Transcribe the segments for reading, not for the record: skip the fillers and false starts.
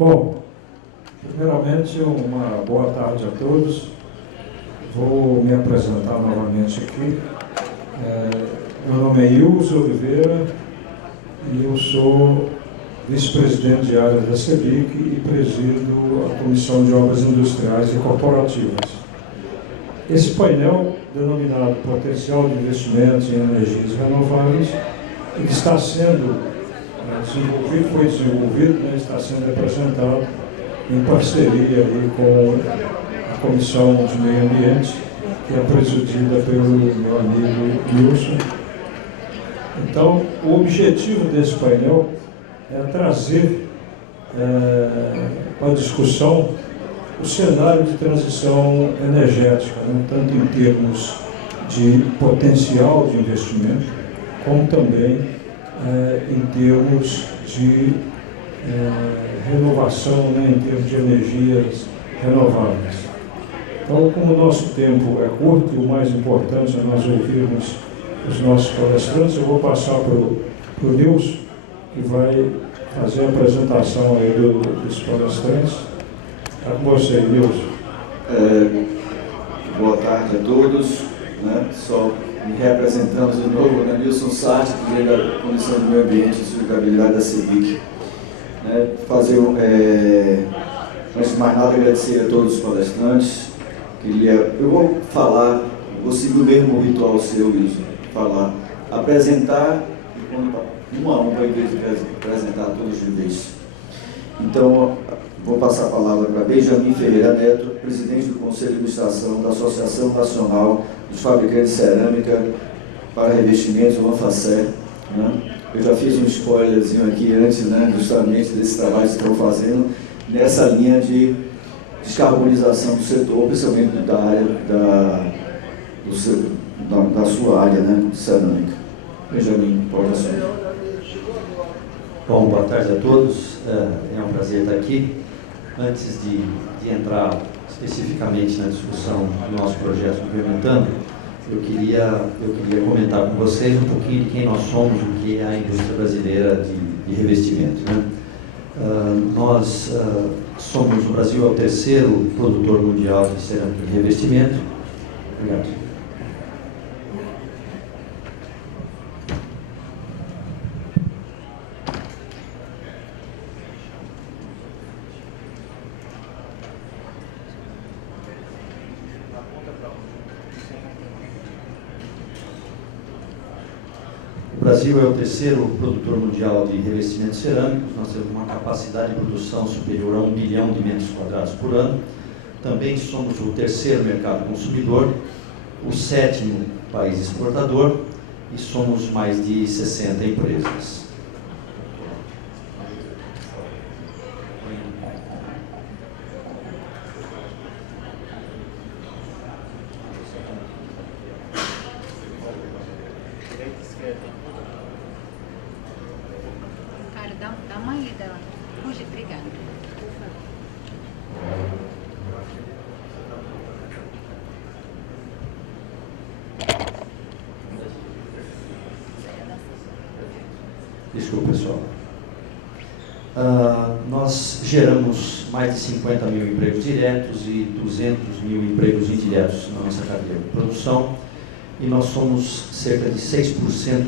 Bom, primeiramente, uma boa tarde a todos. Vou me apresentar novamente aqui. Meu nome é Ilso Oliveira e eu sou vice-presidente de área da CEBIC e presido a Comissão de Obras Industriais e Corporativas. Esse painel, denominado Potencial de Investimentos em Energias Renováveis, e que está sendo desenvolvido, está sendo apresentado em parceria aí com a Comissão de Meio Ambiente, que é presidida pelo meu amigo Wilson. Então, o objetivo desse painel é trazer para a discussão o cenário de transição energética, né, tanto em termos de potencial de investimento, como também em termos de renovação, né, em termos de energias renováveis. Então, como o nosso tempo é curto, o mais importante é nós ouvirmos os nossos palestrantes, eu vou passar para o Nilson, que vai fazer a apresentação aí dos palestrantes. Está com você, Nilson. Boa tarde a todos. Só me representando de novo, Nilson Sartre, que é da Comissão de Meio Ambiente e Sustentabilidade da CEBIC. Antes de mais nada, agradecer a todos os palestrantes. Eu vou seguir o mesmo ritual seu, Wilson, apresentar e um a um, para apresentar todos de vez. Então, vou passar a palavra para Benjamin Ferreira Neto, presidente do Conselho de Administração da Associação Nacional dos Fabricantes de Cerâmica para Revestimentos, o ANFACER. Eu já fiz um spoilerzinho aqui antes, justamente desse trabalho que estão fazendo, nessa linha de descarbonização do setor, principalmente da área da sua área, de cerâmica. Benjamin, pode assumir. Bom, boa tarde a todos. É um prazer estar aqui. Antes de entrar especificamente na discussão do nosso projeto Implementando, eu queria comentar com vocês um pouquinho de quem nós somos, o que é a indústria brasileira de revestimento. Nós somos, o Brasil é o terceiro produtor mundial de cerâmica de revestimento. Obrigado. O Brasil é o terceiro produtor mundial de revestimentos cerâmicos. Nós temos uma capacidade de produção superior a 1 bilhão de metros quadrados por ano. Também somos o terceiro mercado consumidor, o sétimo país exportador e somos mais de 60 empresas. Dá uma ida lá. Puxa, obrigada. Desculpa, pessoal. Nós geramos mais de 50 mil empregos diretos e 200 mil empregos indiretos na nossa cadeia de produção e nós somos cerca de 6%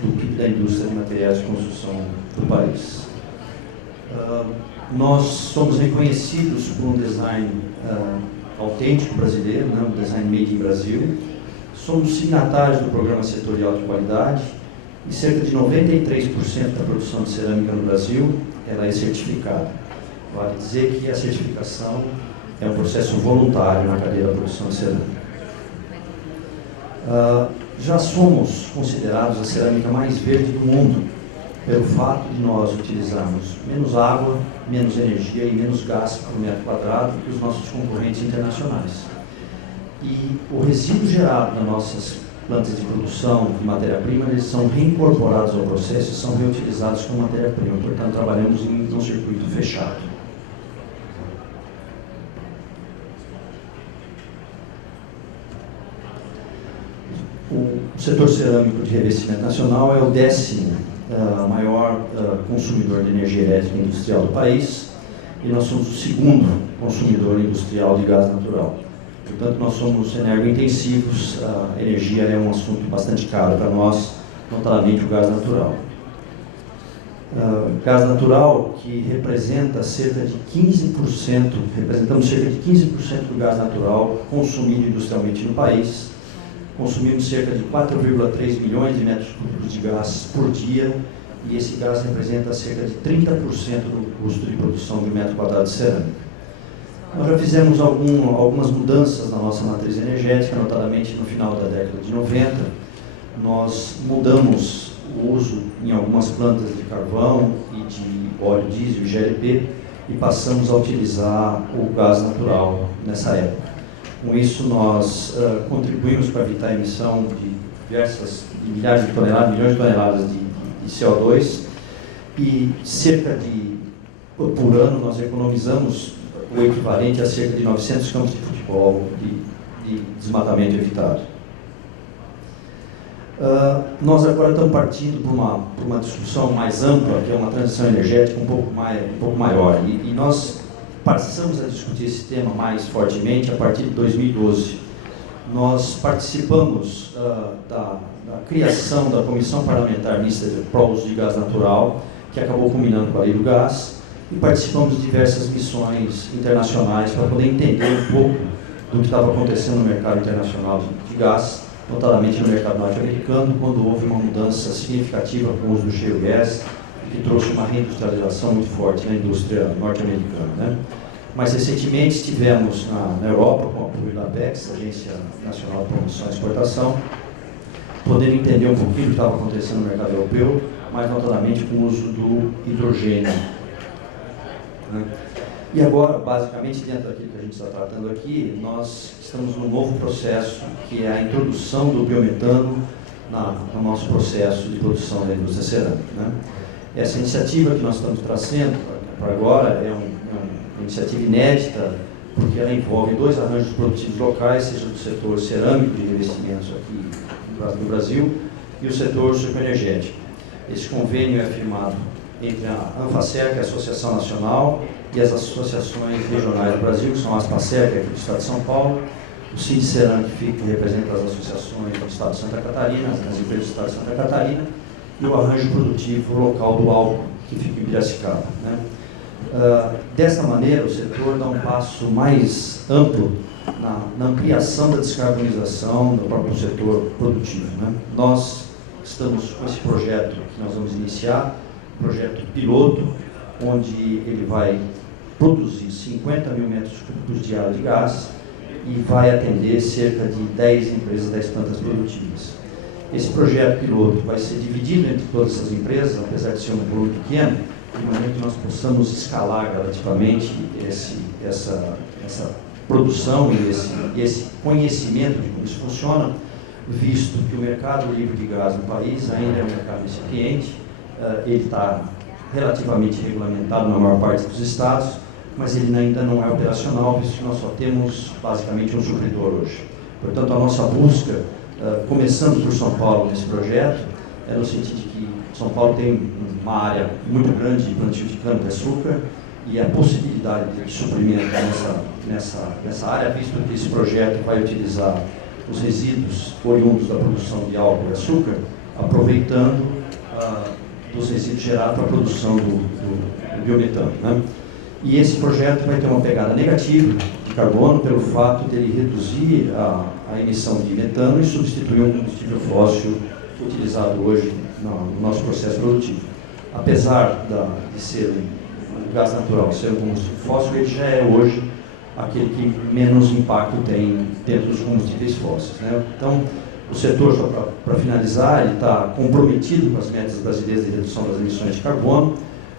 do PIB da indústria de materiais de construção do país. Nós somos reconhecidos por um design autêntico brasileiro, um design made in Brasil. Somos signatários do Programa Setorial de Qualidade e cerca de 93% da produção de cerâmica no Brasil ela é certificada. Vale dizer que a certificação é um processo voluntário na cadeia da produção de cerâmica. Já somos considerados a cerâmica mais verde do mundo, pelo fato de nós utilizarmos menos água, menos energia e menos gás por metro quadrado que os nossos concorrentes internacionais. E o resíduo gerado nas nossas plantas de produção de matéria-prima, eles são reincorporados ao processo e são reutilizados como matéria-prima. Portanto, trabalhamos em um circuito fechado. O setor cerâmico de revestimento nacional é o 10º maior consumidor de energia elétrica industrial do país e nós somos o segundo consumidor industrial de gás natural. Portanto, nós somos energointensivos, a energia é um assunto bastante caro para nós, notadamente o gás natural. Gás natural que representa cerca de 15%, representamos cerca de 15% do gás natural consumido industrialmente no país. Consumimos cerca de 4,3 milhões de metros cúbicos de gás por dia, e esse gás representa cerca de 30% do custo de produção de um metro quadrado de cerâmica. Nós já fizemos algumas mudanças na nossa matriz energética, notadamente no final da década de 90. Nós mudamos o uso em algumas plantas de carvão e de óleo diesel e GLP e passamos a utilizar o gás natural nessa época. Com isso, nós contribuímos para evitar a emissão de milhares de toneladas, milhões de toneladas de CO2, e por ano nós economizamos o equivalente a cerca de 900 campos de futebol de desmatamento evitado. Nós agora estamos partindo para uma discussão mais ampla, que é uma transição energética um pouco maior, e nós passamos a discutir esse tema mais fortemente a partir de 2012. Nós participamos da criação da Comissão Parlamentar Mista para o Uso de Gás Natural, que acabou culminando com a Lei do Gás, e participamos de diversas missões internacionais para poder entender um pouco do que estava acontecendo no mercado internacional de gás, notadamente no mercado norte-americano, quando houve uma mudança significativa com o uso do shale gas, que trouxe uma reindustrialização muito forte na indústria norte-americana, né? Mais recentemente estivemos na Europa com o apoio da APEX, Agência Nacional de Promoção e Exportação, podendo entender um pouquinho o que estava acontecendo no mercado europeu, mais notadamente com o uso do hidrogênio. E agora, basicamente, dentro daquilo que a gente está tratando aqui, nós estamos num novo processo, que é a introdução do biometano no nosso processo de produção da indústria cerâmica, né? Essa iniciativa que nós estamos trazendo para agora é uma iniciativa inédita, porque ela envolve 2 arranjos produtivos locais, seja do setor cerâmico de revestimentos aqui no Brasil e o setor sucroenergético. Esse convênio é firmado entre a ANFACER, que é a Associação Nacional, e as associações regionais do Brasil, que são a ASPACER, que é aqui do Estado de São Paulo, o CINDCERAM, que representa as associações do Estado de Santa Catarina, as empresas do Estado de Santa Catarina, e o arranjo produtivo local do álcool, que fica em Piracicaba, né? Dessa maneira, o setor dá um passo mais amplo na ampliação da descarbonização do próprio setor produtivo, né? Nós estamos com esse projeto que nós vamos iniciar, um projeto piloto, onde ele vai produzir 50 mil metros cúbicos diários de gás e vai atender cerca de 10 empresas, 10 plantas produtivas. Esse projeto piloto vai ser dividido entre todas essas empresas, apesar de ser um volume pequeno, de maneira que nós possamos escalar gradativamente essa produção e esse conhecimento de como isso funciona, visto que o mercado livre de gás no país ainda é um mercado incipiente, ele está relativamente regulamentado na maior parte dos estados, mas ele ainda não é operacional, visto que nós só temos basicamente um supridor hoje. Portanto, a nossa busca, começando por São Paulo nesse projeto, é no sentido de que São Paulo tem uma área muito grande de plantio de cana-de-açúcar e a possibilidade de suprimento nessa área, visto que esse projeto vai utilizar os resíduos oriundos da produção de álcool e açúcar, aproveitando dos resíduos gerados para a produção do biometano, né? E esse projeto vai ter uma pegada negativa de carbono pelo fato de ele reduzir a emissão de metano e substituir um combustível fóssil utilizado hoje no nosso processo produtivo. Apesar de ser o gás natural ser um combustível fóssil, ele já é hoje aquele que menos impacto tem dentro dos combustíveis fósseis, né? Então, o setor, só para finalizar, ele está comprometido com as metas brasileiras de redução das emissões de carbono.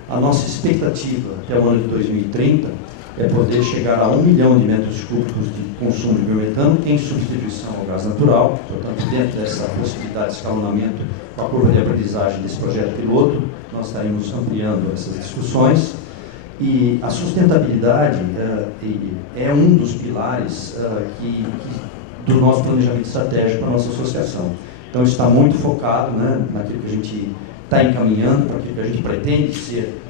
A nossa expectativa até o ano de 2030 é poder chegar a 1 milhão de metros cúbicos de consumo de biometano em substituição ao gás natural. Portanto, dentro dessa possibilidade de escalonamento com a curva de aprendizagem desse projeto piloto, nós estaremos ampliando essas discussões. E a sustentabilidade é um dos pilares do nosso planejamento estratégico para a nossa associação. Então, está muito focado, né, naquilo que a gente está encaminhando, para aquilo que a gente pretende ser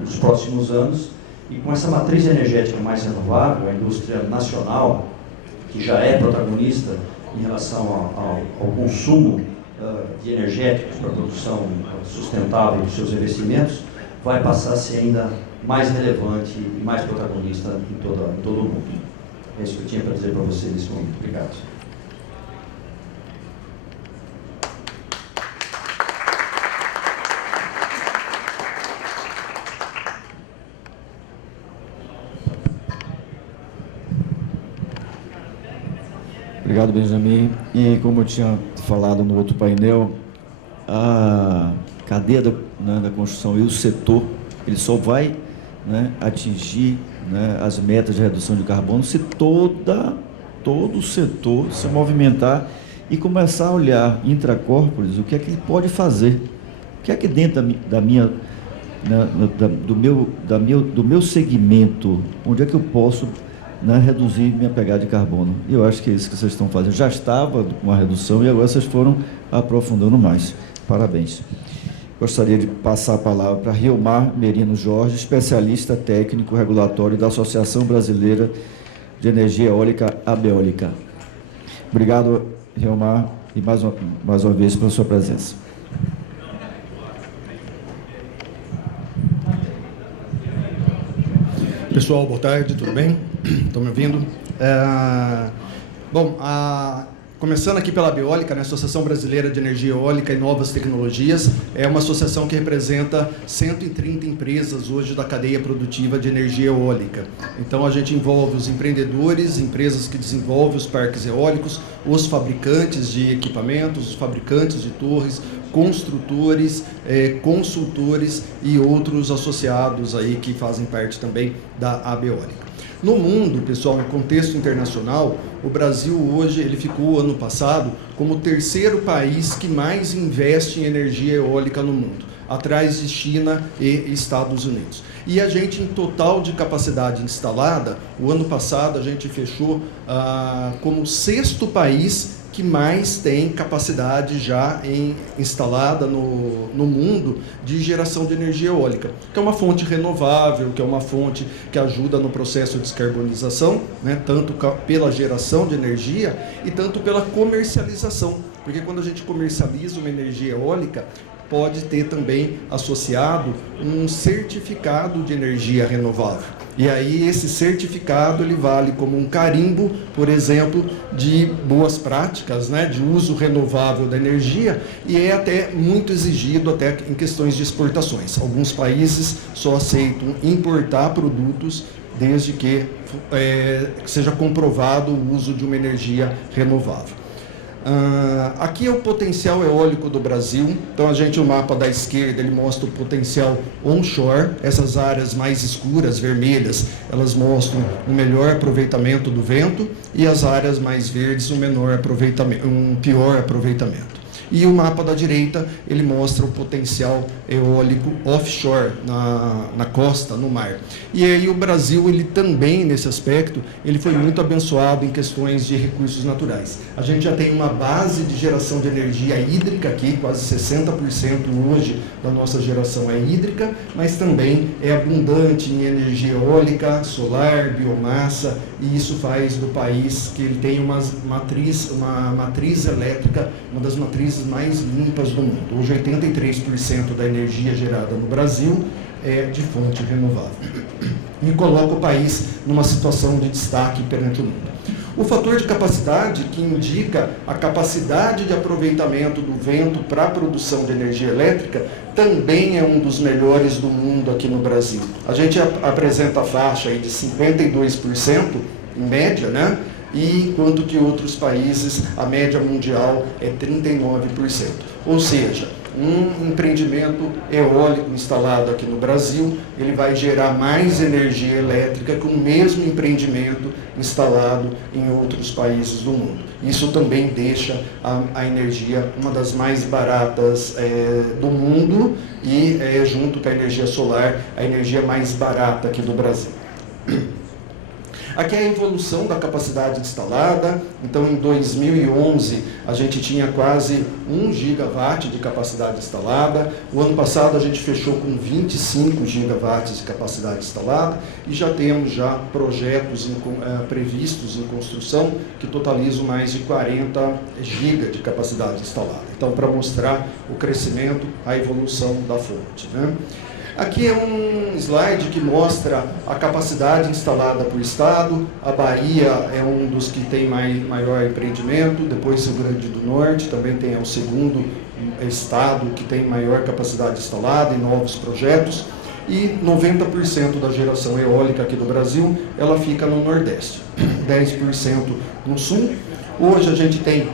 nos próximos anos, E com essa matriz energética mais renovável, a indústria nacional, que já é protagonista em relação ao consumo de energéticos para a produção sustentável dos seus investimentos, vai passar a ser ainda mais relevante e mais protagonista em todo o mundo. É isso que eu tinha para dizer para vocês nesse momento. Obrigado. Obrigado, Benjamin. E como eu tinha falado no outro painel, a cadeia da construção e o setor, ele só vai, né, atingir, né, as metas de redução de carbono se todo o setor se movimentar e começar a olhar intracorpores o que é que ele pode fazer, o que é que dentro do meu segmento, onde é que eu posso, né, reduzir minha pegada de carbono. E eu acho que é isso que vocês estão fazendo. Já estava com uma redução e agora vocês foram aprofundando mais. Parabéns. Gostaria de passar a palavra para Riomar Merino Jorge, especialista técnico regulatório da Associação Brasileira de Energia Eólica, ABEÓlica. Obrigado, Riomar, e mais uma vez pela sua presença. Pessoal, boa tarde, tudo bem? Estão me ouvindo? Começando aqui pela ABEÓlica, né, Associação Brasileira de Energia Eólica e Novas Tecnologias, é uma associação que representa 130 empresas hoje da cadeia produtiva de energia eólica. Então a gente envolve os empreendedores, empresas que desenvolvem os parques eólicos, os fabricantes de equipamentos, os fabricantes de torres, construtores, consultores e outros associados aí que fazem parte também da ABEÓlica. No mundo, pessoal, no contexto internacional, o Brasil hoje, ele ficou ano passado como o terceiro país que mais investe em energia eólica no mundo, atrás de China e Estados Unidos. E a gente, em total de capacidade instalada, o ano passado a gente fechou como o sexto país que mais tem capacidade já instalada no mundo de geração de energia eólica, que é uma fonte renovável, que é uma fonte que ajuda no processo de descarbonização, né, tanto pela geração de energia e tanto pela comercialização, porque quando a gente comercializa uma energia eólica, pode ter também associado um certificado de energia renovável. E aí esse certificado ele vale como um carimbo, por exemplo, de boas práticas, né, de uso renovável da energia, e é até muito exigido até em questões de exportações. Alguns países só aceitam importar produtos desde que seja comprovado o uso de uma energia renovável. Aqui é o potencial eólico do Brasil. Então o mapa da esquerda ele mostra o potencial onshore. Essas áreas mais escuras, vermelhas, elas mostram um melhor aproveitamento do vento, e as áreas mais verdes um pior aproveitamento. E o mapa da direita ele mostra o potencial eólico offshore, na costa, no mar. E aí o Brasil, ele também, nesse aspecto, ele foi muito abençoado em questões de recursos naturais. A gente já tem uma base de geração de energia hídrica aqui, quase 60% hoje da nossa geração é hídrica, mas também é abundante em energia eólica, solar, biomassa, e isso faz do país que ele tem uma matriz elétrica, uma das matrizes mais limpas do mundo. Hoje 83% da energia gerada no Brasil é de fonte renovável. E coloca o país numa situação de destaque perante o mundo. O fator de capacidade, que indica a capacidade de aproveitamento do vento para a produção de energia elétrica, também é um dos melhores do mundo aqui no Brasil. A gente apresenta a faixa aí de 52% em média, né? E enquanto que outros países, a média mundial é 39%. Ou seja, um empreendimento eólico instalado aqui no Brasil, ele vai gerar mais energia elétrica que o mesmo empreendimento instalado em outros países do mundo. Isso também deixa a energia uma das mais baratas do mundo e, junto com a energia solar, a energia mais barata aqui do Brasil. Aqui é a evolução da capacidade instalada. Então, em 2011, a gente tinha quase 1 gigawatt de capacidade instalada. O ano passado, a gente fechou com 25 gigawatts de capacidade instalada e já temos projetos previstos em construção que totalizam mais de 40 gigas de capacidade instalada. Então, para mostrar o crescimento, a evolução da fonte, né? Aqui é um slide que mostra a capacidade instalada por estado. A Bahia é um dos que tem maior empreendimento, depois Rio Grande do Norte também é o segundo estado que tem maior capacidade instalada em novos projetos. E 90% da geração eólica aqui do Brasil, ela fica no Nordeste, 10% no Sul. Hoje a gente tem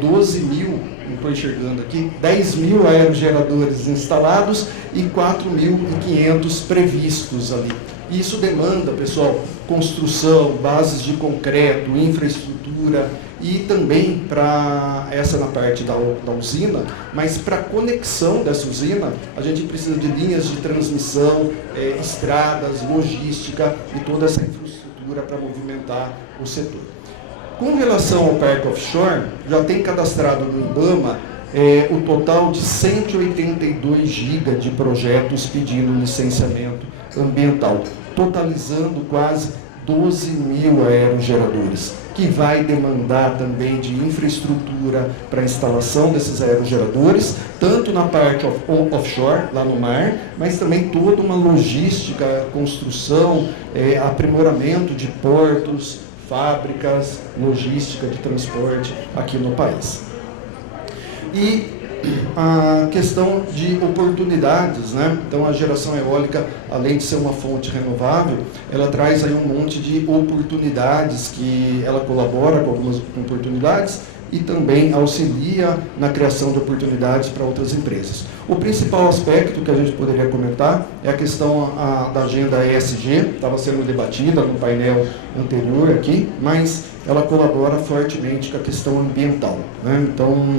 12 mil, não estou enxergando aqui, 10 mil aerogeradores instalados e 4.500 previstos ali. Isso demanda, pessoal, construção, bases de concreto, infraestrutura e também para essa na parte da usina, mas para a conexão dessa usina, a gente precisa de linhas de transmissão, estradas, logística e toda essa infraestrutura para movimentar o setor. Com relação ao parque offshore, já tem cadastrado no IBAMA o total de 182 GB de projetos pedindo licenciamento ambiental, totalizando quase 12 mil aerogeradores, que vai demandar também de infraestrutura para a instalação desses aerogeradores, tanto na parte offshore, lá no mar, mas também toda uma logística, construção, aprimoramento de portos, fábricas, logística de transporte aqui no país. E a questão de oportunidades, né? Então a geração eólica, além de ser uma fonte renovável, ela traz aí um monte de oportunidades, que ela colabora com algumas oportunidades e também auxilia na criação de oportunidades para outras empresas. O principal aspecto que a gente poderia comentar é a questão da agenda ESG, estava sendo debatida no painel anterior aqui, mas ela colabora fortemente com a questão ambiental, né? Então,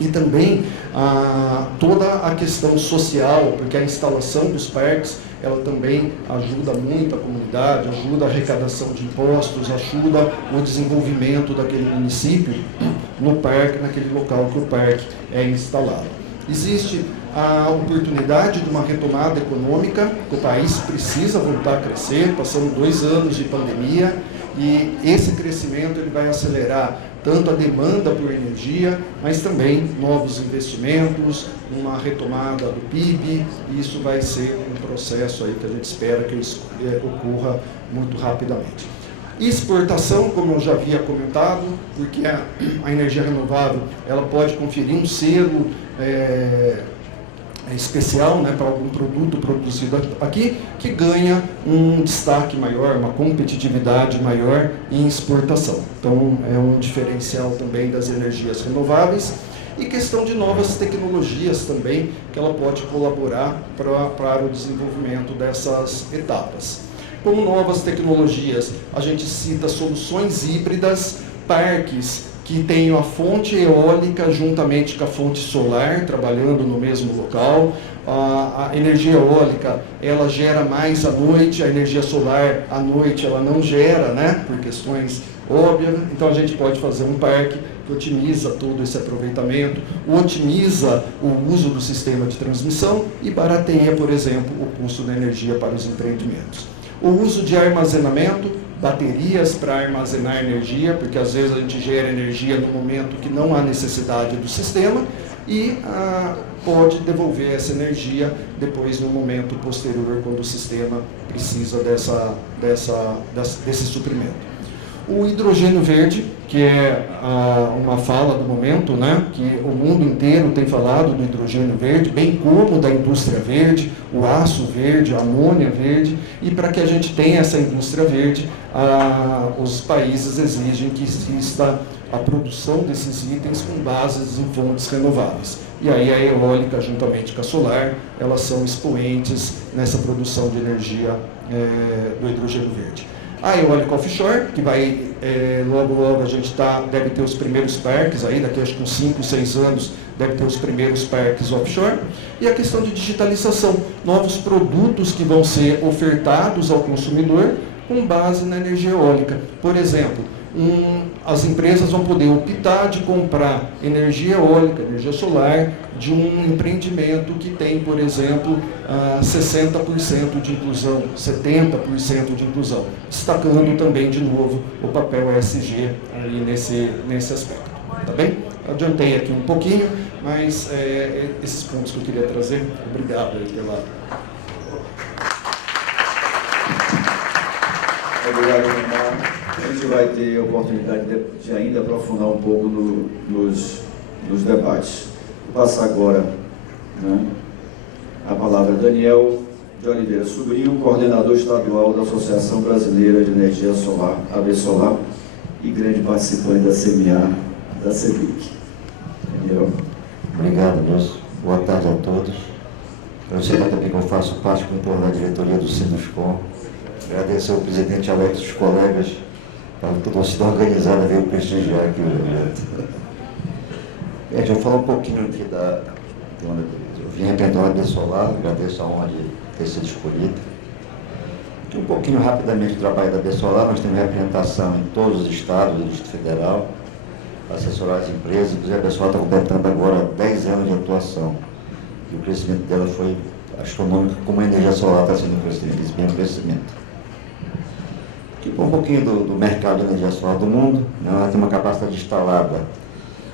e também toda a questão social, porque a instalação dos parques, ela também ajuda muito a comunidade, ajuda a arrecadação de impostos, ajuda o desenvolvimento daquele município no parque, naquele local que o parque é instalado. Existe a oportunidade de uma retomada econômica, que o país precisa voltar a crescer, passando 2 anos de pandemia, e esse crescimento ele vai acelerar tanto a demanda por energia, mas também novos investimentos, uma retomada do PIB, e isso vai ser um processo aí que a gente espera que ocorra muito rapidamente. Exportação, como eu já havia comentado, porque a energia renovável ela pode conferir um selo especial, né, para algum produto produzido aqui, que ganha um destaque maior, uma competitividade maior em exportação. Então, é um diferencial também das energias renováveis. E questão de novas tecnologias também, que ela pode colaborar para o desenvolvimento dessas etapas. Como novas tecnologias, a gente cita soluções híbridas, parques que tenham a fonte eólica juntamente com a fonte solar, trabalhando no mesmo local. A energia eólica, ela gera mais à noite, a energia solar, à noite, ela não gera, né, por questões óbvias. Então, a gente pode fazer um parque que otimiza todo esse aproveitamento, otimiza o uso do sistema de transmissão e barateia, por exemplo, o custo da energia para os empreendimentos. O uso de armazenamento, baterias para armazenar energia, porque às vezes a gente gera energia no momento que não há necessidade do sistema e pode devolver essa energia depois no momento posterior, quando o sistema precisa desse suprimento. O hidrogênio verde, que é uma fala do momento, né, que o mundo inteiro tem falado do hidrogênio verde, bem como da indústria verde, o aço verde, a amônia verde, e para que a gente tenha essa indústria verde, os países exigem que exista a produção desses itens com bases em fontes renováveis. E aí a eólica, juntamente com a solar, elas são expoentes nessa produção de energia do hidrogênio verde. A eólica offshore, que vai, logo a gente deve ter os primeiros parques, aí daqui acho que uns 5, 6 anos, deve ter os primeiros parques offshore. E a questão de digitalização, novos produtos que vão ser ofertados ao consumidor com base na energia eólica. Por exemplo, as empresas vão poder optar de comprar energia eólica, energia solar, de um empreendimento que tem, por exemplo, 60% de inclusão, 70% de inclusão, destacando também, de novo, o papel ESG aí nesse aspecto. Tá bem? Adiantei aqui um pouquinho, mas esses pontos que eu queria trazer. Obrigado aí pela... Obrigado, Neymar. A gente vai ter a oportunidade de ainda aprofundar um pouco nos debates. Vou passar agora, né, a palavra a Daniel de Oliveira Sobrinho, coordenador estadual da Associação Brasileira de Energia Solar, AB Solar, e grande participante da CMA, da CEBIC. Daniel. Obrigado, Lúcio. Boa tarde a todos. Eu sei também que eu faço parte da diretoria do Sinuscom. Agradecer ao presidente Alex e os colegas, para que a torcida organizada veio prestigiar aqui o evento. Gente, eu vou falar um pouquinho aqui eu vim representar a AB Solar, agradeço a honra de ter sido escolhido. Aqui um pouquinho rapidamente do trabalho da AB Solar, nós temos representação em todos os estados do Distrito Federal, assessorar as empresas, inclusive a AB Solar está completando agora 10 anos de atuação. E o crescimento dela foi astronômico, como a energia solar está sendo um crescimento. Aqui um pouquinho do mercado de energia solar do mundo, né? Ela tem uma capacidade instalada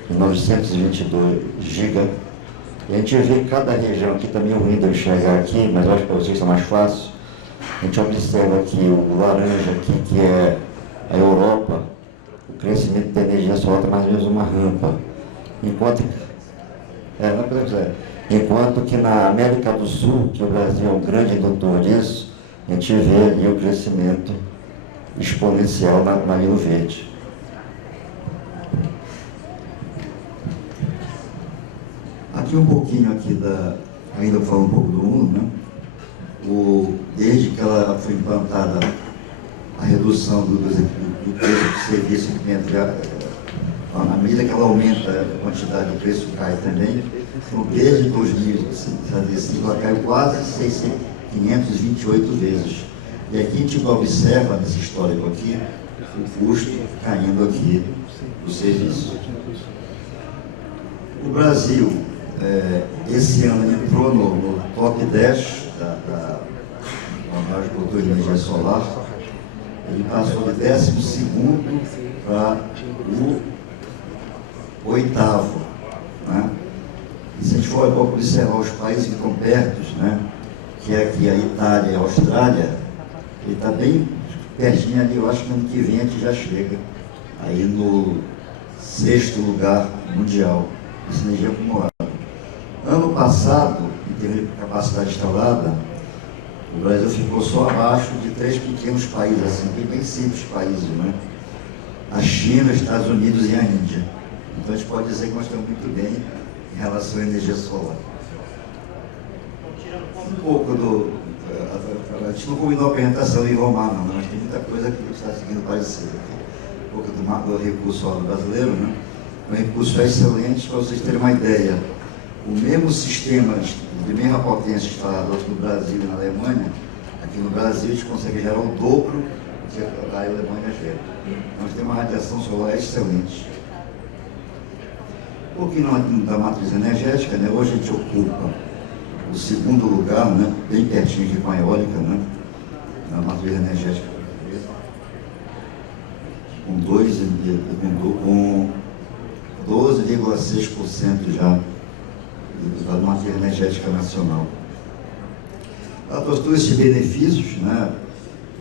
de 922 GB. E a gente vê cada região aqui, também ruim de eu enxergar aqui, mas eu acho que para vocês está mais fácil. A gente observa aqui o laranja aqui, que é a Europa, o crescimento da energia solar está mais ou menos uma rampa. Enquanto que na América do Sul, que o Brasil é um grande indutor disso, a gente vê ali o crescimento exponencial na linha verde. Aqui um pouquinho ainda falando um pouco do mundo, né? Desde que ela foi implantada a redução do preço do serviço, à medida que ela aumenta a quantidade, o preço cai também. Então, desde 2005, ela caiu quase 528 vezes. E aqui a gente observa, nesse histórico aqui, o custo caindo aqui do serviço. O Brasil, esse ano, entrou no top 10 da maior produtor de energia solar. Ele passou de 12º para o 8º. Né? E se a gente for observar os países que estão perto, né, que é aqui a Itália e a Austrália, ele está bem pertinho ali. Eu acho que ano que vem a gente já chega aí no 6º lugar mundial de energia acumulada. Ano passado, em termos de capacidade instalada, o Brasil ficou só abaixo de 3 pequenos países, assim, bem simples países, né? A China, os Estados Unidos e a Índia. Então a gente pode dizer que nós estamos muito bem em relação à energia solar. Um pouco a gente não combinou a apresentação em Romar, não, mas tem muita coisa que está seguindo parecido aqui. Um pouco do recurso solar brasileiro, né? Um recurso excelente, para vocês terem uma ideia. O mesmo sistema de mesma potência instalado no Brasil e na Alemanha, aqui no Brasil a gente consegue gerar o dobro do que a Alemanha gera. Nós temos uma radiação solar excelente. Um pouquinho da matriz energética, né? Hoje a gente ocupa o 2º lugar, né? Bem pertinho aqui com a eólica, né? Na matriz energética com 12,6% já da matriz energética nacional. Ela trouxe todos esses benefícios, né,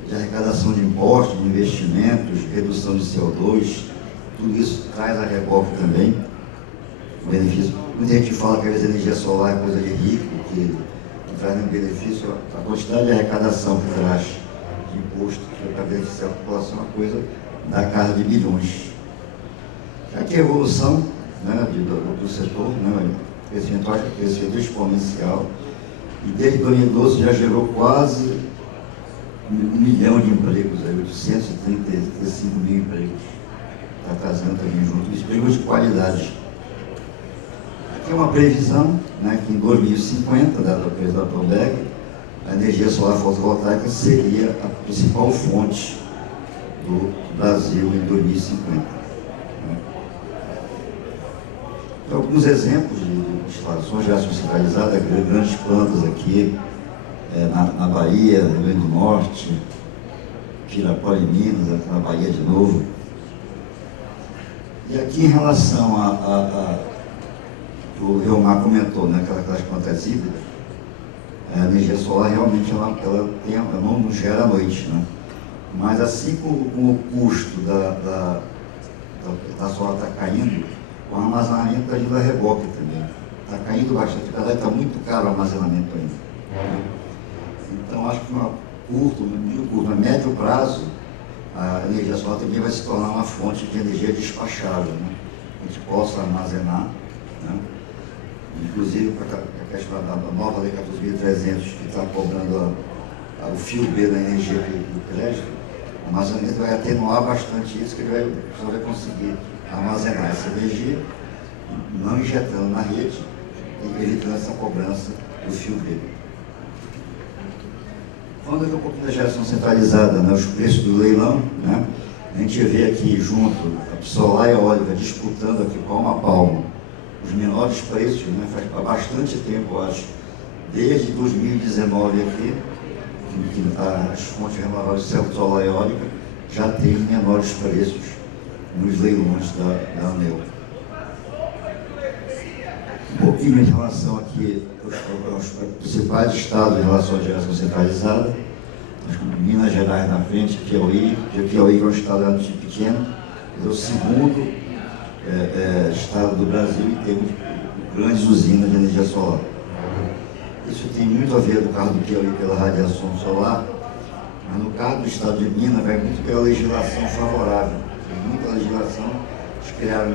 de arrecadação de impostos, de investimentos, redução de CO2, tudo isso traz a reboque também, o benefício. Muita gente fala que a energia solar é coisa de rico, que não traz nenhum benefício. A quantidade de arrecadação que traz de imposto para beneficiar a população é uma coisa da casa de bilhões. Aqui a evolução, né, do setor, né, crescimento exponencial, e desde 2012 já gerou quase 1 milhão de empregos, 835 mil empregos. Está trazendo também junto, empregos de qualidade. Aqui é uma previsão, né, que em 2050, da empresa da Plomberg, a energia solar fotovoltaica seria a principal fonte do Brasil em 2050. Então, alguns exemplos de instalações de geração centralizada, grandes plantas aqui na Bahia, Rio Grande do Norte, Pirapora em Minas, aqui na Bahia de novo. E aqui em relação o Leomar comentou, né, aquelas plantas híbridas, a energia solar realmente ela não gera à noite, né? Mas assim como o custo da solar está caindo, o armazenamento está indo a reboque também. Está caindo bastante, apesar de está muito caro o armazenamento ainda. Né? Então acho que no médio prazo, a energia solar também vai se tornar uma fonte de energia despachável, né? A gente possa armazenar, né? Inclusive para a questão da nova lei 14.300, que está cobrando o fio B da energia do crédito, o armazenamento vai atenuar bastante isso, que ele só vai conseguir armazenar essa energia, não injetando na rede e evitando essa cobrança do fio B. Falando aqui um pouquinho da geração centralizada, né, os preços do leilão, né, a gente vê aqui junto a solar e a eólica disputando aqui palmo a palmo os menores preços, né, faz bastante tempo, eu acho, desde 2019 aqui, que as fontes renováveis, solar e eólica, já têm menores preços nos leilões da ANEEL. Um pouquinho em relação aqui aos principais estados em relação à geração centralizada, Minas Gerais na frente, Piauí que é um estado relativamente pequeno, é o segundo estado do Brasil em termos de grandes usinas de energia solar. Isso tem muito a ver, no caso do Piauí, pela radiação solar, mas no caso do estado de Minas, vai muito pela legislação favorável. Tem muita legislação, eles criaram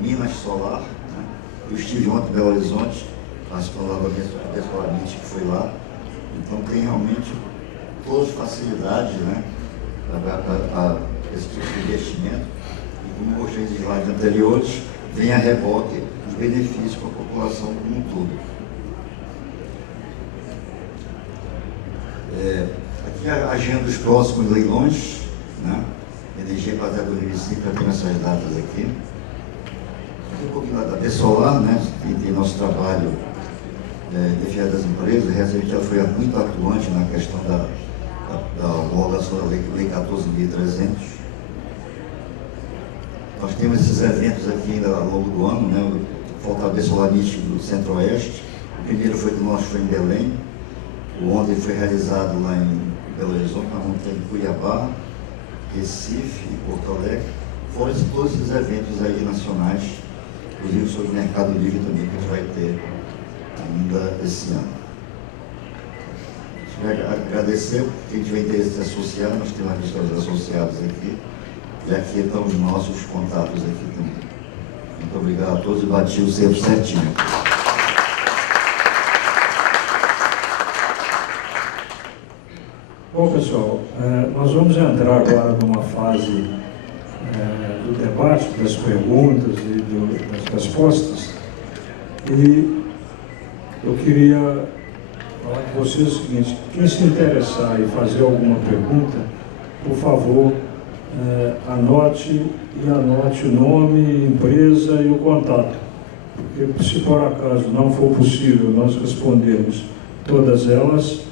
Minas Solar, né? Eu estive ontem em Belo Horizonte, participando pessoalmente, que foi lá. Então tem realmente todas as facilidades, né, para esse tipo de investimento. E como eu mostrei nos slides anteriores, vem a reboque os benefícios para a população como um todo. Aqui a agenda dos próximos leilões, né? Energia baseada no 2005, já tem essas datas aqui. Um pouquinho da Pessolar, né? Tem nosso trabalho de defesa das empresas. Recentemente ela foi muito atuante na questão da homologação da Lei 14.300. Nós temos esses eventos aqui ainda ao longo do ano, né? O Fortaleza Solar Nítido do Centro-Oeste. O primeiro foi em Belém. O ontem foi realizado lá em Belo Horizonte, mas ontem em Cuiabá, Recife e Porto Alegre. Fora todos esses eventos aí nacionais, inclusive sobre o Mercado Livre também, que a gente vai ter ainda esse ano. Quero agradecer, quem tiver interesse de associar, nós temos a lista dos associados aqui, e aqui estão os nossos contatos aqui também. Muito obrigado a todos e bati o cerco certinho. Bom, pessoal, nós vamos entrar agora numa fase do debate, das perguntas e das respostas. E eu queria falar com vocês o seguinte: quem se interessar em fazer alguma pergunta, por favor, anote o nome, empresa e o contato. Porque se por acaso não for possível nós respondermos todas elas,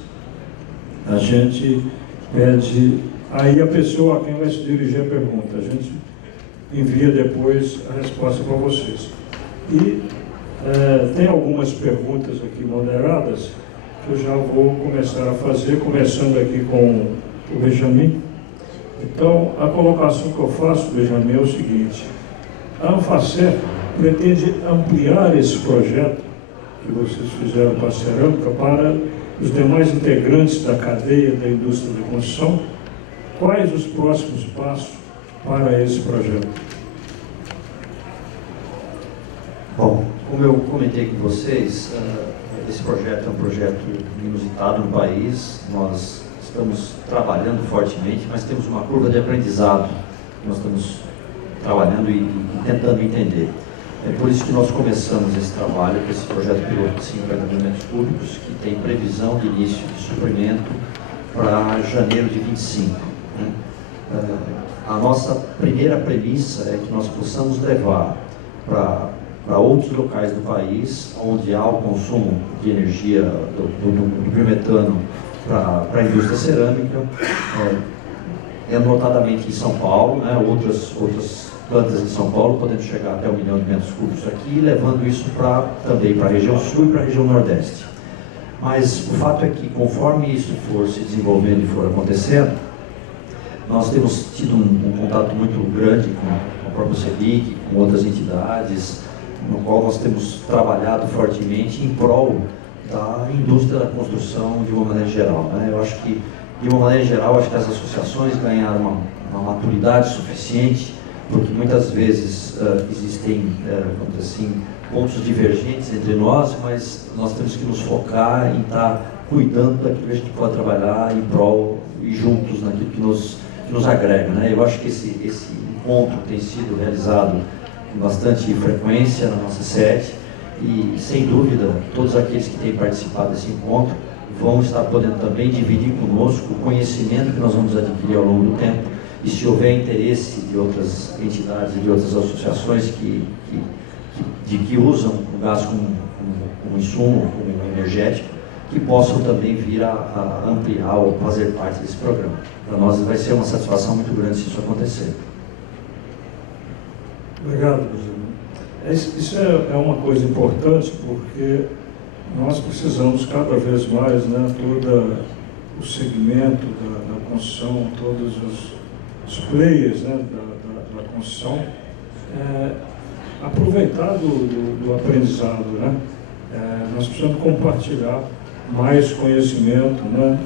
a gente pede, aí a pessoa a quem vai se dirigir a pergunta, a gente envia depois a resposta para vocês. E tem algumas perguntas aqui moderadas que eu já vou começar a fazer, começando aqui com o Benjamin. Então, a colocação que eu faço, Benjamin, é o seguinte: a Anfacer pretende ampliar esse projeto que vocês fizeram para a cerâmica para os demais integrantes da cadeia da indústria de construção. Quais os próximos passos para esse projeto? Bom, como eu comentei com vocês, esse projeto é um projeto inusitado no país. Nós estamos trabalhando fortemente, mas temos uma curva de aprendizado que nós estamos trabalhando e tentando entender. É por isso que nós começamos esse trabalho com esse projeto piloto de 50 mil metros cúbicos, que tem previsão de início de suprimento para janeiro de 25. Né? A nossa primeira premissa é que nós possamos levar para outros locais do país, onde há o consumo de energia do biometano para a indústria cerâmica, notadamente em São Paulo, né? outras plantas em São Paulo, podendo chegar até 1 milhão de metros cúbicos aqui, levando isso também para a região sul e para a região nordeste. Mas o fato é que, conforme isso for se desenvolvendo e for acontecendo, nós temos tido um contato muito grande com a própria CEBIC, com outras entidades, no qual nós temos trabalhado fortemente em prol da indústria da construção de uma maneira geral. Né? Eu acho que, de uma maneira geral, acho que as associações ganharam uma maturidade suficiente, porque muitas vezes existem, vamos dizer assim, pontos divergentes entre nós, mas nós temos que nos focar em estar cuidando daquilo que a gente pode trabalhar em prol e juntos naquilo que nos agrega. Né? Eu acho que esse encontro tem sido realizado com bastante frequência na nossa sede e, sem dúvida, todos aqueles que têm participado desse encontro vão estar podendo também dividir conosco o conhecimento que nós vamos adquirir ao longo do tempo. E se houver interesse de outras entidades e de outras associações que usam o gás como insumo, como energético, que possam também vir a ampliar ou fazer parte desse programa. Para nós vai ser uma satisfação muito grande se isso acontecer. Obrigado, presidente. Isso é uma coisa importante, porque nós precisamos cada vez mais, né, todo o segmento da construção, todos os players, né, da construção, aproveitar do aprendizado. Né? Nós precisamos compartilhar mais conhecimento, né?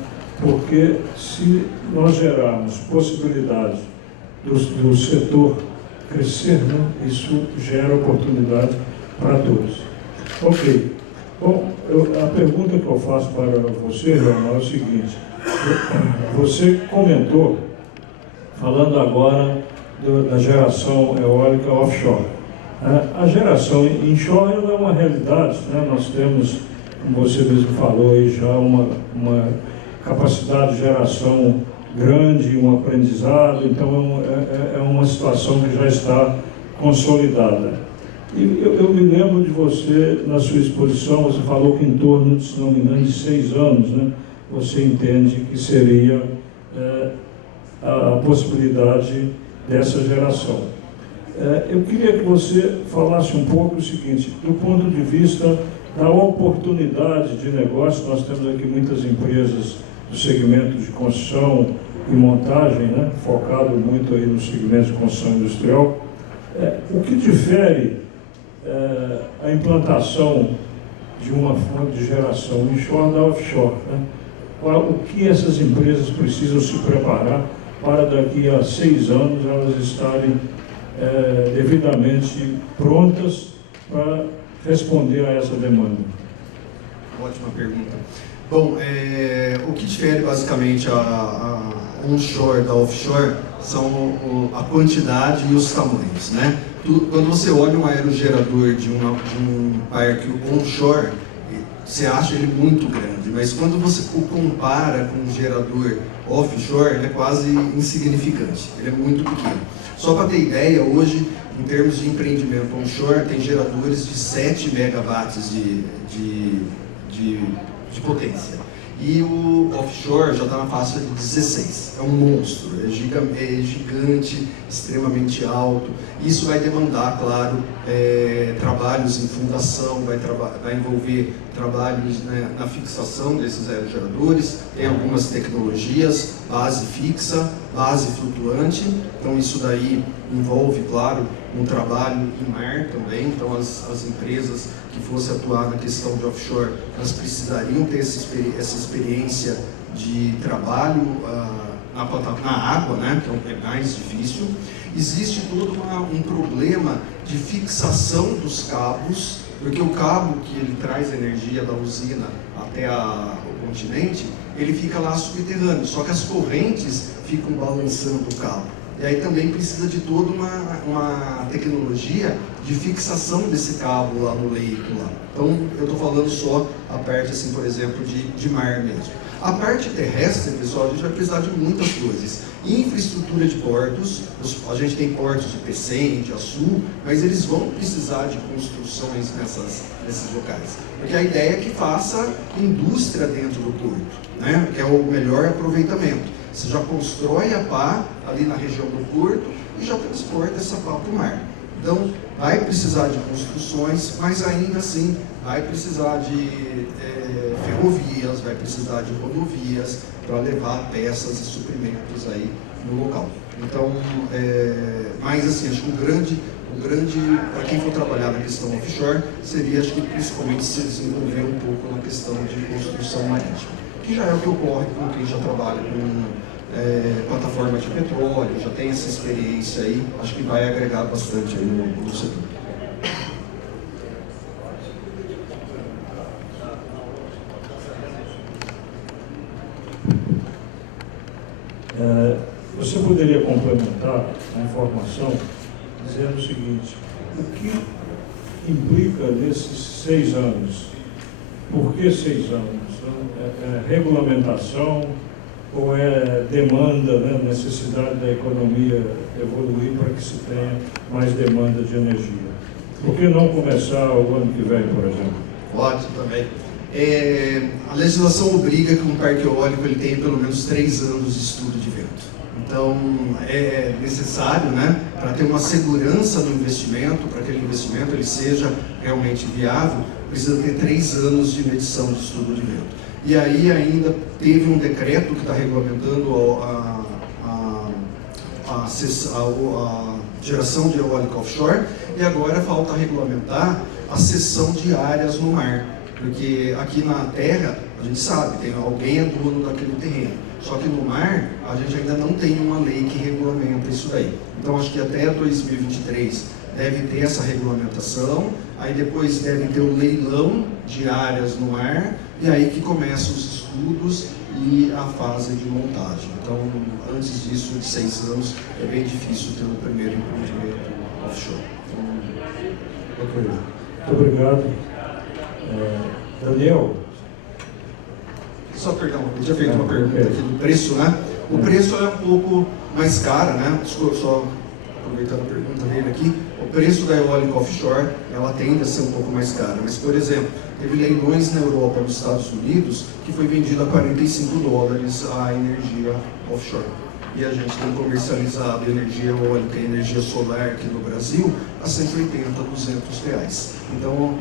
Porque se nós gerarmos possibilidade do setor crescer, né, isso gera oportunidade para todos. Ok. Bom, a pergunta que eu faço para você, Leonel, é o seguinte. Você comentou, falando agora da geração eólica offshore. A geração inshore é uma realidade, né? Nós temos, como você mesmo falou, aí já uma capacidade de geração grande, um aprendizado, então é uma situação que já está consolidada. E eu me lembro de você, na sua exposição, você falou que em torno, se não me engano, de 6 anos, né, você entende que seria a possibilidade dessa geração. Eu queria que você falasse um pouco o seguinte, do ponto de vista da oportunidade de negócio. Nós temos aqui muitas empresas do segmento de construção e montagem, né, focado muito aí no segmento de construção industrial. O que difere a implantação de uma fonte de geração onshore da offshore? Né? O que essas empresas precisam se preparar para daqui a 6 anos elas estarem devidamente prontas para responder a essa demanda? Ótima pergunta. Bom, o que difere basicamente a onshore da offshore são a quantidade e os tamanhos, né? Quando você olha um aerogerador de um parque onshore, você acha ele muito grande, mas quando você o compara com um gerador offshore, ele é quase insignificante, ele é muito pequeno. Só para ter ideia, hoje, em termos de empreendimento onshore, tem geradores de 7 megawatts de potência. E o offshore já está na faixa de 16. É um monstro, é gigante, extremamente alto. Isso vai demandar, claro, trabalhos em fundação, vai envolver trabalhos, né, na fixação desses aerogeradores. Tem algumas tecnologias, base fixa, base flutuante. Então isso daí envolve, claro, um trabalho em mar também. Então as empresas que fossem atuar na questão de offshore, elas precisariam ter essa experiência de trabalho na água, né, que é mais difícil. Existe todo um problema de fixação dos cabos, porque o cabo que ele traz energia da usina até o continente, ele fica lá subterrâneo, só que as correntes ficam balançando o cabo. E aí também precisa de toda uma tecnologia de fixação desse cabo lá no leito. Lá. Então, eu estou falando só a parte, assim, por exemplo, de mar mesmo. A parte terrestre, pessoal, a gente vai precisar de muitas coisas. Infraestrutura de portos, a gente tem portos de Pecém, de Açu, mas eles vão precisar de construções nesses locais. Porque a ideia é que faça indústria dentro do porto, né? Que é o melhor aproveitamento. Você já constrói a pá ali na região do porto e já transporta essa pá para o mar. Então, vai precisar de construções, mas ainda assim vai precisar de ferrovias, vai precisar de rodovias para levar peças e suprimentos aí no local. Então, mas assim, acho que o grande para quem for trabalhar na questão offshore, seria, acho que principalmente se desenvolver um pouco na questão de construção marítima, que já é o que ocorre com quem já trabalha com plataforma de petróleo, já tem essa experiência aí, acho que vai agregar bastante aí no setor. Você poderia complementar a informação dizendo o seguinte: o que implica nesses 6 anos? Por que 6 anos? É regulamentação ou é demanda, né, necessidade da economia evoluir para que se tenha mais demanda de energia? Por que não começar o ano que vem, por exemplo? Ótimo também. A legislação obriga que um parque eólico ele tenha pelo menos 3 anos de estudo de vento. Então, é necessário, né, para ter uma segurança no investimento, para que aquele investimento ele seja realmente viável, precisa ter 3 anos de medição de estudo de vento. E aí ainda teve um decreto que está regulamentando a geração de eólica offshore, e agora falta regulamentar a cessão de áreas no mar. Porque aqui na terra, a gente sabe, alguém é dono daquele terreno. Só que no mar, a gente ainda não tem uma lei que regulamenta isso daí. Então, acho que até 2023 deve ter essa regulamentação, aí depois deve ter o leilão de áreas no mar, e aí que começam os estudos e a fase de montagem. Então, antes disso, de 6 anos, é bem difícil ter o primeiro empreendimento offshore. Então, muito obrigado. Daniel? Só, perdão, eu tinha feito uma pergunta aqui do preço, né? O preço é um pouco mais caro, né? Desculpa, só aproveitando a pergunta dele aqui. O preço da eólica offshore, ela tende a ser um pouco mais cara. Mas, por exemplo, teve leilões na Europa e nos Estados Unidos que foi vendida a $45 a energia offshore. E a gente tem comercializado energia eólica e energia solar aqui no Brasil a R$180, R$200. Então,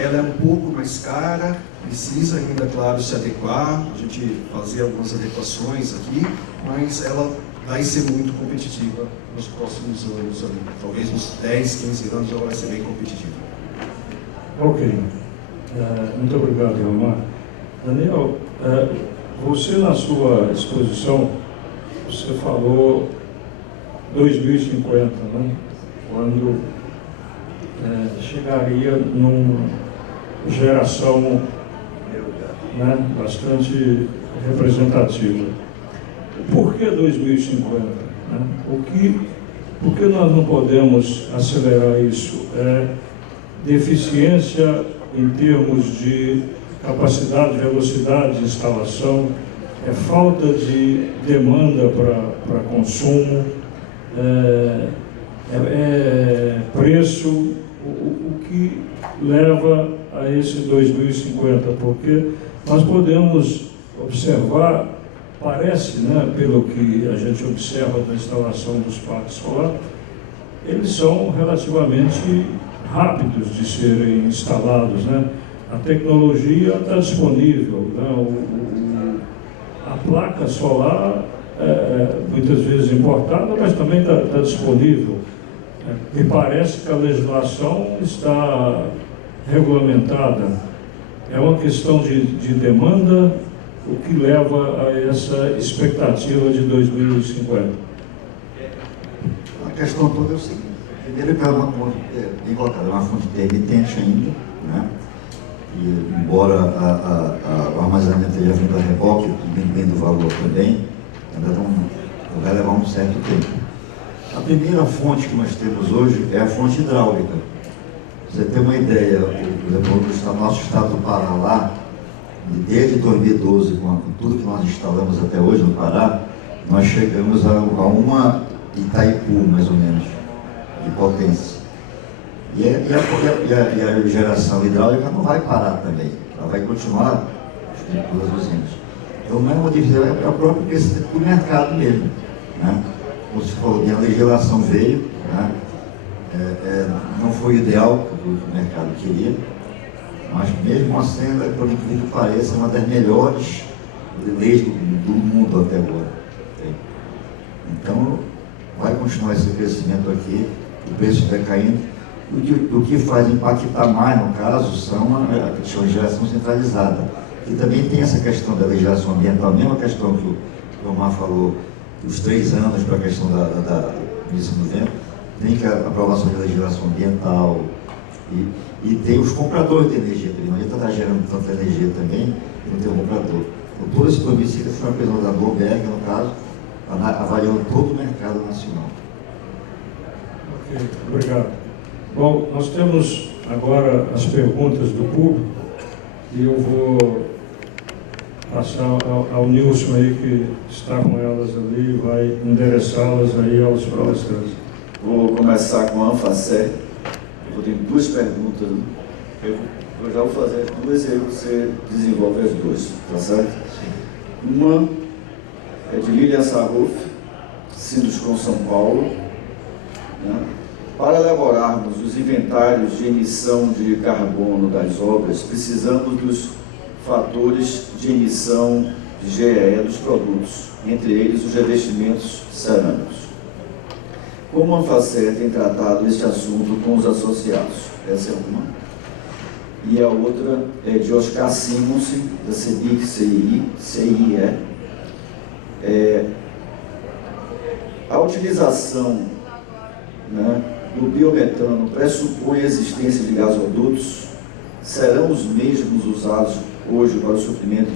ela é um pouco mais cara, precisa ainda, claro, se adequar, a gente fazer algumas adequações aqui, mas ela vai ser muito competitiva nos próximos anos, talvez nos 10, 15 anos ela vai ser bem competitiva. Ok. Muito obrigado, Romar. Daniel, você na sua exposição, você falou 2050, né? Quando chegaria numa geração, né, bastante representativa. Por que 2050? Né? Por que nós não podemos acelerar isso? Deficiência em termos de capacidade, velocidade de instalação, falta de demanda para consumo, preço, o que leva a esse 2050, porque nós podemos observar, parece, né, pelo que a gente observa da instalação dos parques solar, eles são relativamente rápidos de serem instalados, né? A tecnologia está disponível, né? A placa solar muitas vezes importada, mas também está disponível. Me parece que a legislação está regulamentada. É uma questão de demanda, o que leva a essa expectativa de 2050. A questão toda é o seguinte: primeiro, que é uma fonte bem colocada, é uma fonte intermitente ainda, né? E, embora o armazenamento esteja vindo a reboque, diminuindo o valor também, ainda vai levar um certo tempo. A primeira fonte que nós temos hoje é a fonte hidráulica. Você tem uma ideia, no nosso estado do Pará lá, desde 2012, com tudo que nós instalamos até hoje no Pará, nós chegamos a uma Itaipu, mais ou menos, de potência. E a geração hidráulica não vai parar também, ela vai continuar as duas usinas. Então não é uma divisão, é o próprio crescimento do mercado mesmo, né? Como se falou, a legislação veio, né? Não foi o ideal que o mercado queria, mas mesmo assim, por incrível que pareça, é uma das melhores leis do mundo até agora. Então, vai continuar esse crescimento aqui, o preço vai caindo. O que faz impactar mais, no caso, são a geração centralizada. E também tem essa questão da legislação ambiental, a mesma questão que o Omar falou, os 3 anos para a questão da emissão do vento, tem que a aprovação da legislação ambiental e tem os compradores de energia também. Não adianta estar gerando tanta energia também e não ter um comprador. Então, todo esse plebiscito foi uma prisão da Bloomberg, no caso, avaliando todo o mercado nacional. Ok, obrigado. Bom, nós temos agora as perguntas do público e eu vou passar ao Nilson aí, que está com elas ali, e vai endereçá-las aí aos palestrantes. Vou começar com a Anfacer. Eu tenho 2 perguntas. Eu já vou fazer as 2 e aí você desenvolve as 2, tá certo? Sim. Uma é de Lilian Sarruf, Sinduscon São Paulo. Né? Para elaborarmos os inventários de emissão de carbono das obras, precisamos dos fatores de emissão de GEE dos produtos, entre eles os revestimentos cerâmicos. Como a Anfacer tem tratado este assunto com os associados? Essa é uma. E a outra é de Oscar Simonsen, da CIE. A utilização, né, do biometano pressupõe a existência de gasodutos? Serão os mesmos usados hoje para o suprimento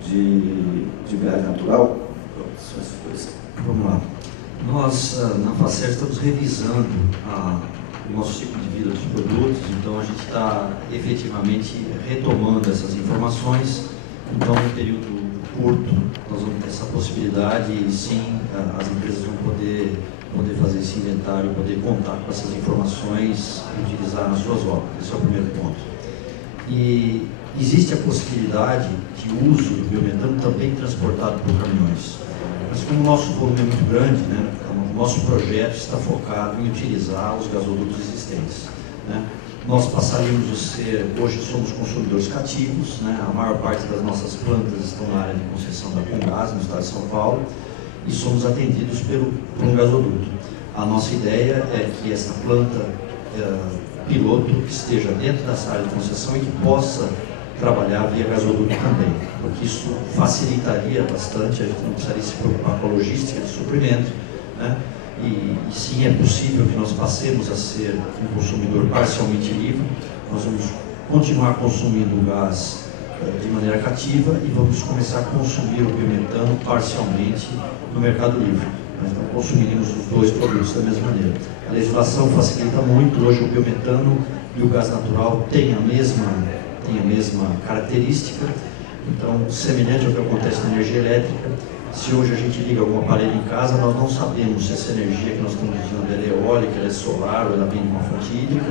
de gás natural? Vamos lá. Nós, na Anfacer, estamos revisando o nosso ciclo de vida dos produtos, então a gente está efetivamente retomando essas informações. Então, no período curto, nós vamos ter essa possibilidade e sim, as empresas vão poder fazer esse inventário, poder contar com essas informações e utilizar nas suas obras. Esse é o primeiro ponto. E existe a possibilidade de uso do biometano também transportado por caminhões. Mas como o nosso volume é muito grande, né, o nosso projeto está focado em utilizar os gasodutos existentes, né? Nós passaríamos a ser, hoje somos consumidores cativos, né? A maior parte das nossas plantas estão na área de concessão da Comgás, no estado de São Paulo, e somos atendidos por um gasoduto. A nossa ideia é que essa planta piloto esteja dentro dessa área de concessão e que possa trabalhar via gasoduto também, porque isso facilitaria bastante, a gente não precisaria se preocupar com a logística de suprimento, né? E sim, é possível que nós passemos a ser um consumidor parcialmente livre. Nós vamos continuar consumindo o gás de maneira cativa e vamos começar a consumir o biometano parcialmente no mercado livre. Então, consumiríamos os 2 produtos da mesma maneira. A legislação facilita muito. Hoje o biometano e o gás natural têm a mesma característica. Então, semelhante ao que acontece na energia elétrica, se hoje a gente liga algum aparelho em casa, nós não sabemos se essa energia que nós estamos usando é eólica, ela é solar ou ela vem de uma fonte hídrica.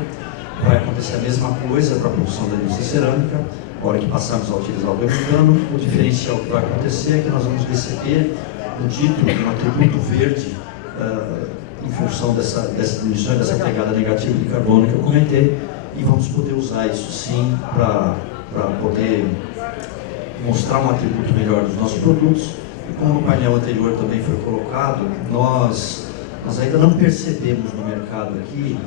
Vai acontecer a mesma coisa para a produção da indústria cerâmica. A hora que passarmos a utilizar o biometano, o diferencial que vai acontecer é que nós vamos receber um título, um atributo verde, em função dessa diminuição, dessa pegada negativa de carbono que eu comentei, e vamos poder usar isso sim para poder mostrar um atributo melhor dos nossos produtos. E como no painel anterior também foi colocado, nós ainda não percebemos no mercado aqui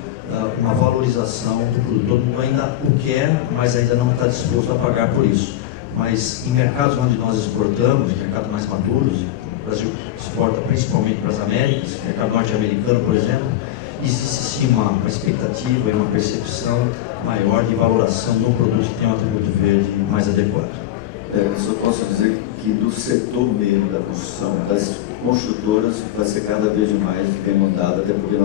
uma valorização do produto. Todo mundo ainda o quer, mas ainda não está disposto a pagar por isso. Mas em mercados onde nós exportamos, mercados mais maduros, o Brasil exporta principalmente para as Américas, mercado norte-americano, por exemplo, existe sim uma expectativa e uma percepção maior de valoração de um produto que tem um atributo verde mais adequado. Eu só posso dizer que do setor mesmo da construção, das construtoras, vai ser cada vez mais demandada, até porque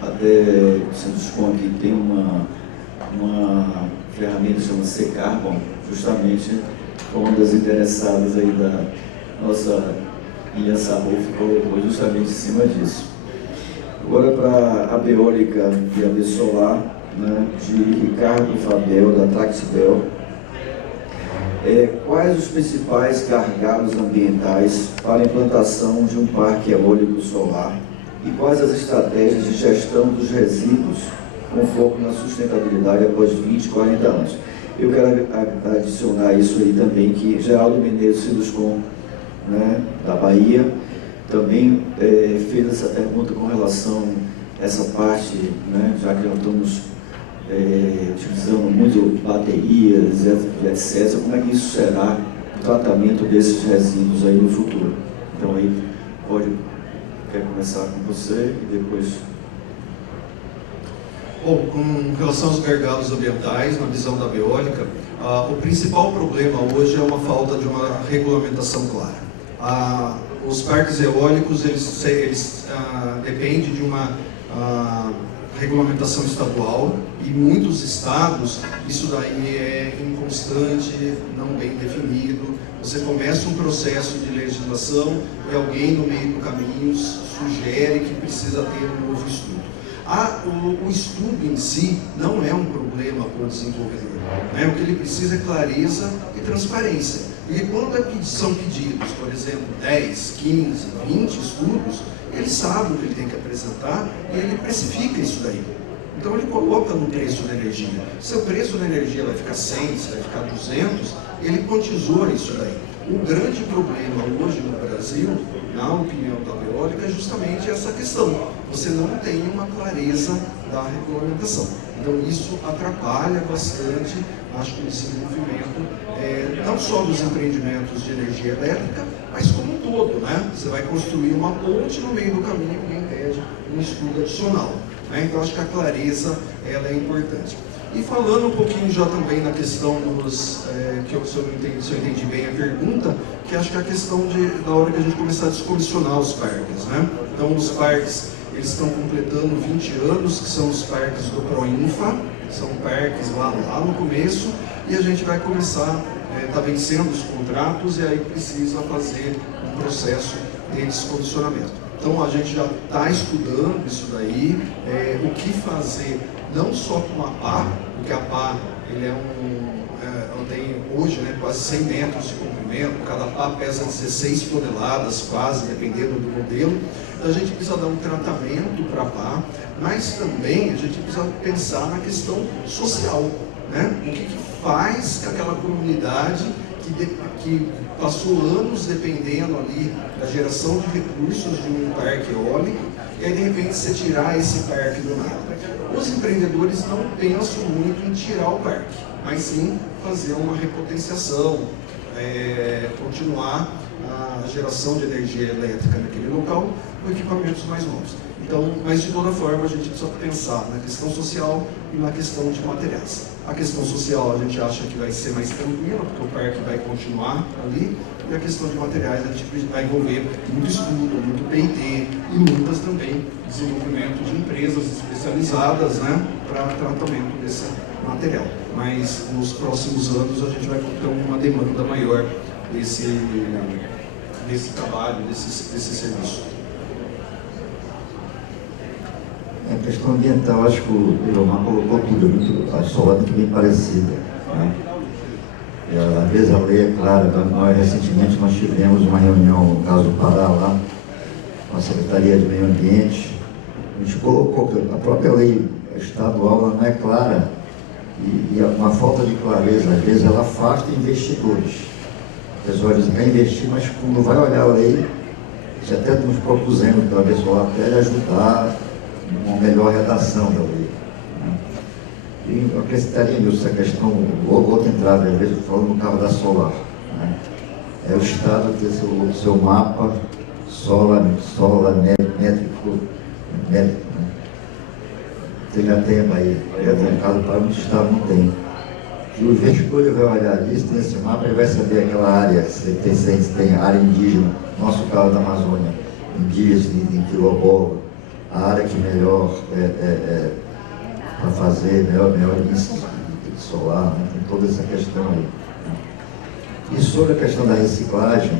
até o Sinduscom aqui tem uma ferramenta chamada C-Carbon, justamente uma das interessadas aí da nossa Ian Sarruf colocou justamente em cima disso. Agora para a Beólica e a Solar, né, de Ricardo Fabel, da Traxbel. Quais os principais gargalos ambientais para a implantação de um parque eólico solar e quais as estratégias de gestão dos resíduos com foco na sustentabilidade após 20, 40 anos? Eu quero adicionar isso aí também, que Geraldo Menezes Sinduscom, né, da Bahia, também fez essa pergunta com relação a essa parte, né, já que já estamos utilizando muito baterias, etc. Como é que isso será o tratamento desses resíduos aí no futuro? Então aí quer começar com você e depois... Bom, com relação aos gargalos ambientais, na visão da Beólica, o principal problema hoje é uma falta de uma regulamentação clara. Os parques eólicos, eles dependem de uma regulamentação estadual e muitos estados, isso daí é inconstante, não bem definido. Você começa um processo de legislação e alguém no meio do caminho sugere que precisa ter um novo estudo. O estudo em si não é um problema para o desenvolvedor, né? O que ele precisa é clareza e transparência. E quando são pedidos, por exemplo, 10, 15, 20 estudos, ele sabe o que ele tem que apresentar e ele precifica isso daí. Então ele coloca no preço da energia. Se o preço da energia vai ficar 100, se vai ficar 200, ele contesoura isso daí. O grande problema hoje no Brasil, na opinião da Beólica, é justamente essa questão. Você não tem uma clareza da regulamentação. Então isso atrapalha bastante, acho que esse movimento, não só dos empreendimentos de energia elétrica, mas como um todo, né? Você vai construir uma ponte no meio do caminho e alguém pede um estudo adicional, né? Então acho que a clareza ela é importante. E falando um pouquinho já também na questão dos, se eu entendi bem a pergunta, que acho que é a questão da hora que a gente começar a descomissionar os parques, né? Então os parques, eles estão completando 20 anos, que são os parques do Proinfa, são parques lá no começo, e a gente vai começar, está vencendo os contratos e aí precisa fazer um processo de descomissionamento. Então a gente já está estudando isso daí, o que fazer, não só com a pá, porque a pá ele tem hoje, né, quase 100 metros de comprimento, cada pá pesa 16 toneladas quase, dependendo do modelo. Então a gente precisa dar um tratamento para a pá, mas também a gente precisa pensar na questão social, né? O que faz que aquela comunidade que passou anos dependendo ali da geração de recursos de um parque eólico, e aí de repente você tirar esse parque do nada. Os empreendedores não pensam muito em tirar o parque, mas sim fazer uma repotenciação, continuar a geração de energia elétrica naquele local com equipamentos mais novos. Então, mas de toda forma a gente precisa pensar na questão social e na questão de materiais. A questão social a gente acha que vai ser mais tranquila, porque o parque vai continuar ali, e a questão de materiais a gente vai envolver muito estudo, muito P&D e muitas também desenvolvimento de empresas especializadas, né, para tratamento desse material. Mas nos próximos anos a gente vai ter uma demanda maior desse trabalho, desse serviço. A questão ambiental, acho que o Ilomar colocou tudo, a solar muito bem parecida, né? Às vezes a lei é clara. Recentemente nós tivemos uma reunião, no caso do Pará, lá, com a Secretaria de Meio Ambiente. A gente colocou que a própria lei estadual ela não é clara e uma falta de clareza, às vezes, ela afasta investidores. A pessoa diz que quer investir, mas quando vai olhar a lei, já até nos propusemos pela pessoa até ajudar uma melhor redação da lei, né? E eu acrescentaria nisso essa questão, outra entrada, às vezes falando no caso da solar, né? É o Estado ter seu mapa solar métrico, né? Você já tem aí, no caso para muitos estados não tem. E o investidor vai olhar isso, nesse mapa, ele vai saber aquela área, se tem área indígena no nosso caso da Amazônia, em dias, em quilombola, a área que melhor para fazer melhor índice de solar, né? Tem toda essa questão aí. Né? E sobre a questão da reciclagem,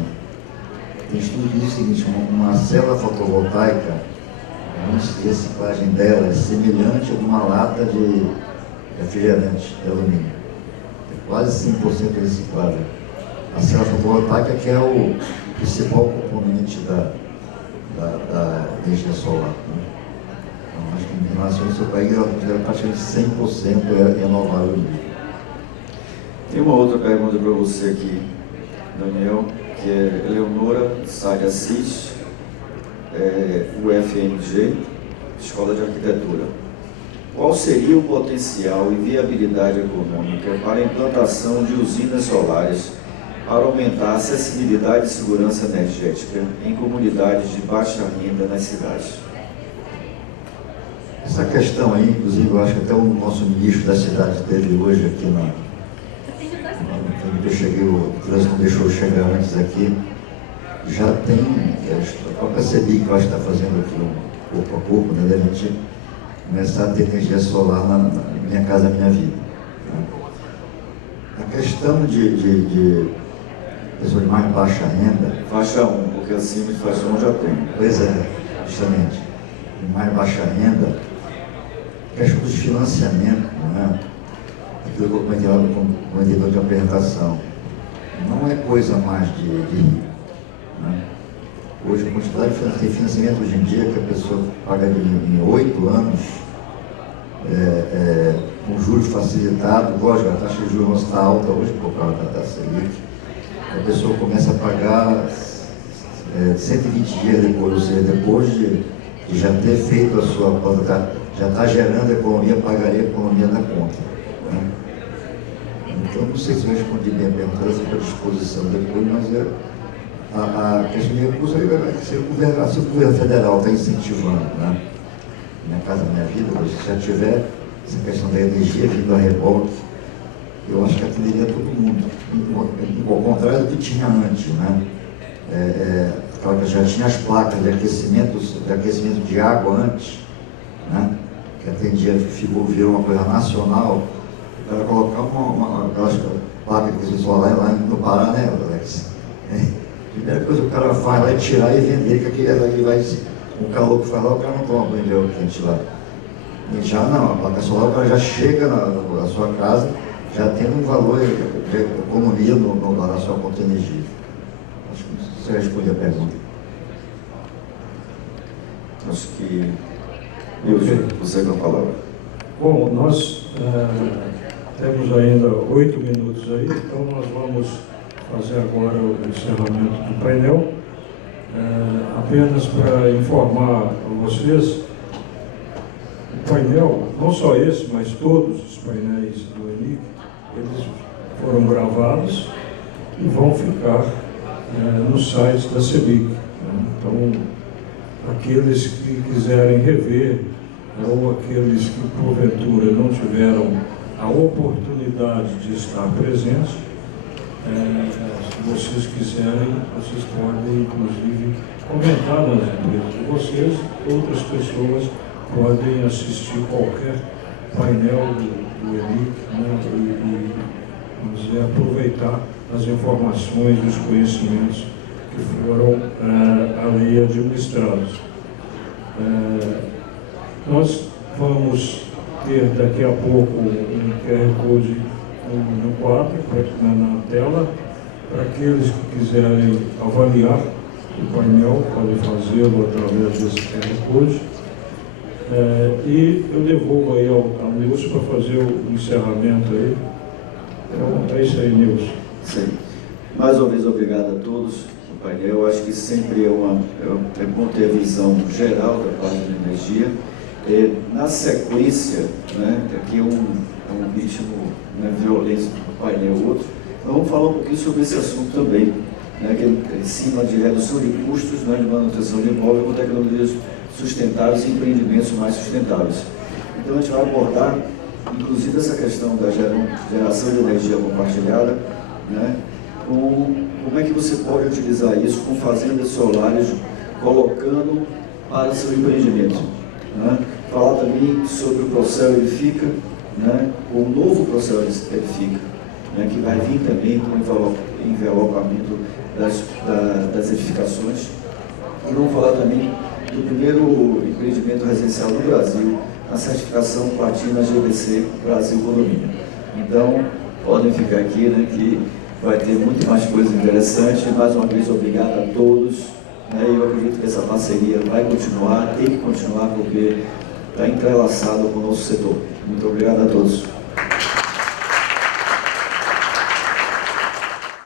tem estudo que diz o seguinte: uma célula fotovoltaica, a índice de reciclagem dela é semelhante a uma lata de refrigerante de alumínio. É quase 100% reciclável. A célula fotovoltaica que é o principal componente da energia solar. Né? Então, acho que em relação ao seu país, ela considera praticamente 100% renovável. Tem uma outra pergunta para você aqui, Daniel, que é Eleonora Sá de Assis, UFMG, Escola de Arquitetura. Qual seria o potencial e viabilidade econômica para a implantação de usinas solares para aumentar a acessibilidade e segurança energética em comunidades de baixa renda nas cidades? Essa questão aí, inclusive, eu acho que até o nosso ministro da cidade teve hoje aqui eu cheguei, o trânsito não deixou eu chegar antes aqui. Já tem, eu percebi que eu acho que está fazendo aqui pouco a pouco, né, da gente começar a ter energia solar na Minha Casa Minha Vida. Né? A questão de pessoas de mais baixa renda. Faixa 1, porque acima de faixa 1 já tem. Pois é, justamente. De mais baixa renda, a questão dos financiamentos, né? Aquilo que eu comentei lá no comentador de apresentação, não é coisa mais de rico. Né? Hoje, a quantidade de financiamento hoje em dia que a pessoa paga em 8 anos, com juros facilitados, lógico, a taxa de juros está alta hoje por causa da Selic, a pessoa começa a pagar 120 dias depois, ou seja, depois de já ter feito a sua conta, já está gerando a economia, pagaria a economia da conta. Né? Então, não sei se eu respondi bem a pergunta, essa para disposição depois, mas a questão de recursos vai ser se o governo federal está incentivando, né? Minha Casa Minha Vida, se já tiver essa questão da energia vindo a reboque, eu acho que atenderia todo mundo, ao contrário do que tinha antes, né? Claro que já tinha as placas de aquecimento de água antes, né? Que atendia, virou uma coisa nacional. O cara colocar aquelas placas de aquecimento solar lá no Pará, né, Alex? A primeira coisa que o cara faz lá é tirar e vender, que aquele ali vai, o calor que faz lá, o cara não toma banho de água quente lá. E já não, a placa solar, o cara já chega na sua casa, já tendo um valor de economia na sua conta de energia. Acho que você responde a pergunta. Acho que você com a palavra. Bom, nós temos ainda 8 minutos aí, então nós vamos fazer agora o encerramento do painel. Apenas para informar a vocês, o painel, não só esse, mas todos os painéis do ENIC, eles foram gravados e vão ficar no site da CEBIC. Né? Então, aqueles que quiserem rever, ou aqueles que porventura não tiveram a oportunidade de estar presentes, se vocês quiserem, vocês podem inclusive comentar nas empresas de vocês, outras pessoas podem assistir qualquer painel do ENIC, né, e vamos dizer, aproveitar as informações e os conhecimentos que foram ali administrados. Nós vamos ter daqui a pouco um QR Code no quadro, na tela, para aqueles que quiserem avaliar o painel, podem fazê-lo através desse QR Code. E eu devolvo aí ao Nilson para fazer o encerramento aí. Então, é isso aí, Nilson. Sim. Mais uma vez, obrigado a todos do painel. Eu acho que sempre é bom ter a visão geral da parte da energia. Na sequência, né, aqui é um ritmo, né, violência do painel outro, então vamos falar um pouquinho sobre esse assunto também, né, que é em cima de redução de custos, né, de manutenção de imóvel com tecnologias sustentáveis e empreendimentos mais sustentáveis. Então a gente vai abordar, inclusive, essa questão da geração de energia compartilhada, né, como é que você pode utilizar isso com fazendas solares, colocando para seu empreendimento. Né? Falar também sobre o Procel Edifica, né? O novo Procel Edifica, né? Que vai vir também com o envelopamento das edificações. E vamos falar também do primeiro empreendimento residencial do Brasil, a certificação Platina GBC Brasil Condomínio. Então, podem ficar aqui, né, que vai ter muito mais coisa interessante. Mais uma vez, obrigado a todos. Né, eu acredito que essa parceria vai continuar, tem que continuar, porque está entrelaçado com o nosso setor. Muito obrigado a todos.